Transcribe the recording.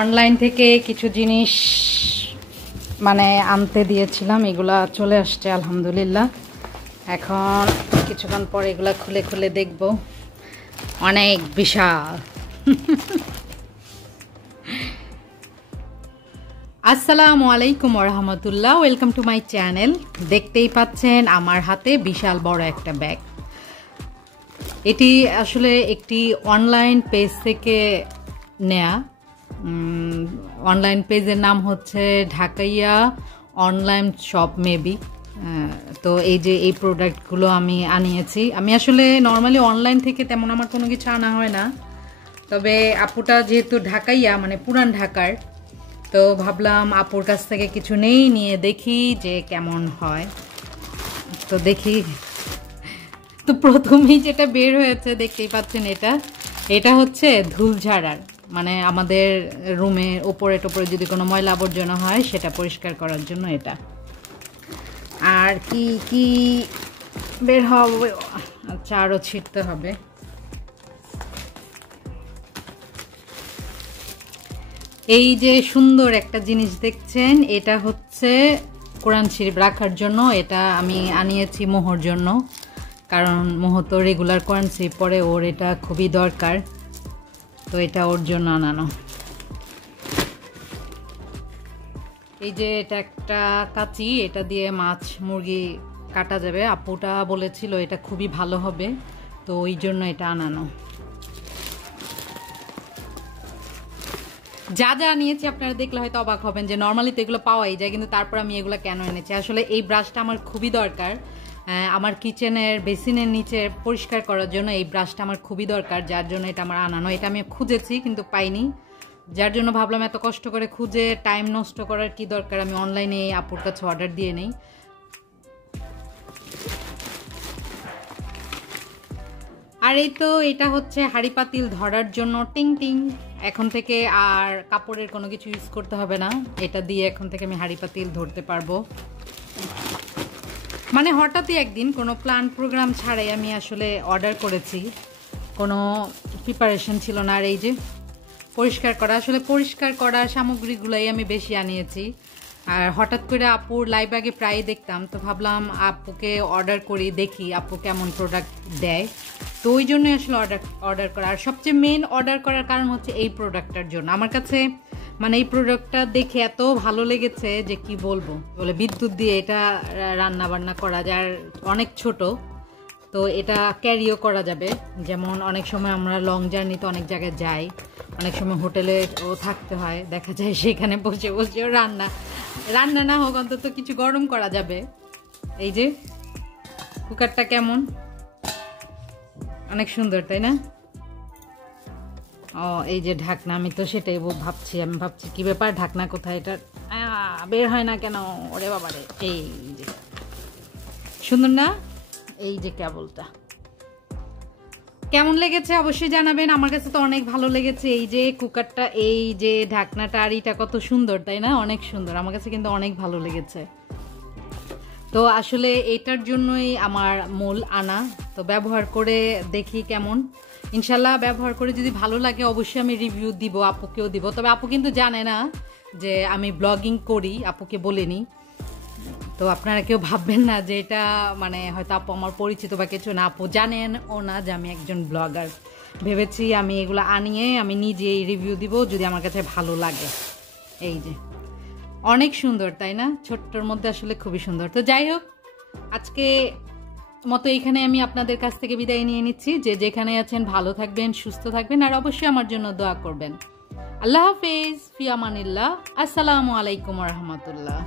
Online থেকে কিছু জিনিস মানে আনতে দিয়েছিলাম, এগুলা চলে আসছে আলহামদুলিল্লাহ। এখন কিছুক্ষণ পর এগুলা খুলে খুলে দেখব। অনেক বিশাল। আসসালামু আলাইকুম ওরহামতুল্লাহ, ওয়েলকাম টু মাই চ্যানেল। দেখতেই পাচ্ছেন আমার হাতে বিশাল বড় একটা ব্যাগ। এটি আসলে একটি অনলাইন পেজ থেকে নেয়া। অনলাইন পেজের নাম হচ্ছে ঢাকাইয়া অনলাইন শপ মেবি। তো এই যে এই প্রোডাক্টগুলো আমি আনিয়েছি। আমি আসলে নর্মালি অনলাইন থেকে তেমন আমার কোনো কিছু আনা হয় না, তবে আপুটা যেহেতু ঢাকাইয়া মানে পুরান ঢাকার, তো ভাবলাম আপুর কাছ থেকে কিছু নিয়ে দেখি যে কেমন হয়। তো দেখি, তো প্রথমেই যেটা বের হয়েছে দেখতেই পাচ্ছেন, এটা হচ্ছে ধুল ঝাড়ার, মানে আমাদের রুমের ওপরে টোপরে যদি কোনো ময়লা আবর্জনা হয় সেটা পরিষ্কার করার জন্য এটা। আর কি কি বের হবে, আচ্ছা আরও ছিটতে হবে। এই যে সুন্দর একটা জিনিস দেখছেন, এটা হচ্ছে কোরআন শরীফ রাখার জন্য। এটা আমি আনিয়েছি মোহর জন্য, কারণ মোহ তো রেগুলার কোরআন শরীফ পড়ে, ওর এটা খুবই দরকার, তো এটা ওর জন্য আনানো। এই যে এটা একটা কাঁচি, এটা দিয়ে মাছ মুরগি কাটা যাবে। আপুটা বলেছিল এটা খুবই ভালো হবে, তো ওই জন্য এটা আনানো। যা যা নিয়েছি আপনারা দেখলে হয়তো অবাক হবেন যে নর্মালি তো এগুলো পাওয়াই যায়, কিন্তু তারপর আমি এগুলো কেন এনেছি। আসলে এই ব্রাশটা আমার খুবই দরকার, আমার কিচেনের বেসিনের নিচে পরিষ্কার করার জন্য এই ব্রাশটা আমার খুবই দরকার, যার জন্য এটা আমার আনানো। এটা আমি খুঁজেছি কিন্তু পাইনি, যার জন্য ভাবলাম এত কষ্ট করে খুঁজে টাইম নষ্ট করার কি দরকার, আমি অনলাইনে আপুর কাছে অর্ডার দিয়ে নেই। আর এই তো এটা হচ্ছে হাঁড়ি পাতিল ধরার জন্য, টিং টিং। এখন থেকে আর কাপড়ের কোনো কিছু ইউজ করতে হবে না, এটা দিয়ে এখন থেকে আমি হাঁড়ি পাতিল ধরতে পারবো। মানে হঠাৎই একদিন কোনো প্ল্যান প্রোগ্রাম ছাড়াই আমি আসলে অর্ডার করেছি, কোনো প্রিপারেশন ছিল না। আর এই যে পরিষ্কার করার সামগ্রীগুলোই আমি বেশি আনিয়েছি। আর হঠাৎ করে আপুর লাইভ আগে প্রায় দেখতাম, তো ভাবলাম আপুকে অর্ডার করি, দেখি আপু কেমন প্রোডাক্ট দেয়, তো ওই জন্যই আসলে অর্ডার করা। আর সবচেয়ে মেন অর্ডার করার কারণ হচ্ছে এই প্রোডাক্টটার জন্য। আমার কাছে মানে এই প্রোডাক্টটা দেখে এত ভালো লেগেছে যে কি বলবো। বলে বিদ্যুৎ দিয়ে এটা রান্না বান্না করা যায়, অনেক ছোট, তো এটা ক্যারিও করা যাবে। যেমন অনেক সময় আমরা লং জার্নিতে অনেক জায়গায় যাই, অনেক সময় হোটেলেও থাকতে হয়, দেখা যায় সেখানে বসে বসেও রান্না না হোক অন্তত কিছু গরম করা যাবে। এই যে কুকারটা কেমন, অনেক সুন্দর তাই না? ও এই যে ঢাকনা, আমি তো সেটাই ভাবছি কি ব্যাপার, ঢাকনা কোথায়, এটা বের হয় না কেন? ওরে বাবারে, এই যে সুন্দর না? এই যে কেবলটা কেমন লেগেছে অবশ্যই জানাবেন। আমার কাছে তো অনেক ভালো লেগেছে। এই যে কুকারটা, এই যে ঢাকনাটা, আর এটা কত সুন্দর তাই না? অনেক সুন্দর, আমার কাছে কিন্তু অনেক ভালো লেগেছে। তো আসলে এটার জন্যই আমার মূল আনা। তো ব্যবহার করে দেখি কেমন, ইনশাল্লাহ ব্যবহার করে যদি ভালো লাগে অবশ্যই আমি রিভিউ দিব, আপুকেও দিব। তবে আপু কিন্তু জানে না যে আমি ব্লগিং করি, আপুকে বলিনি। তো আপনারা কেউ ভাববেন না যে এটা মানে হয়তো আপু আমার পরিচিত বা কিছু না, আপু জানেন ও না যে আমি একজন ব্লগার। ভেবেছি আমি এগুলো আনিয়ে আমি নিজেই রিভিউ দিব যদি আমার কাছে ভালো লাগে। এই যে অনেক সুন্দর তাই না? ছোট্টর মধ্যে আসলে খুবই সুন্দর। তো যাই হোক, আজকে মতো এইখানে আমি আপনাদের কাছ থেকে বিদায় নিয়ে নিচ্ছি। যে যেখানে আছেন ভালো থাকবেন, সুস্থ থাকবেন, আর অবশ্যই আমার জন্য দোয়া করবেন। আল্লাহ হাফেজ, ফি আমানিল্লাহ, আসসালামু আলাইকুম ওয়া রাহমাতুল্লাহ।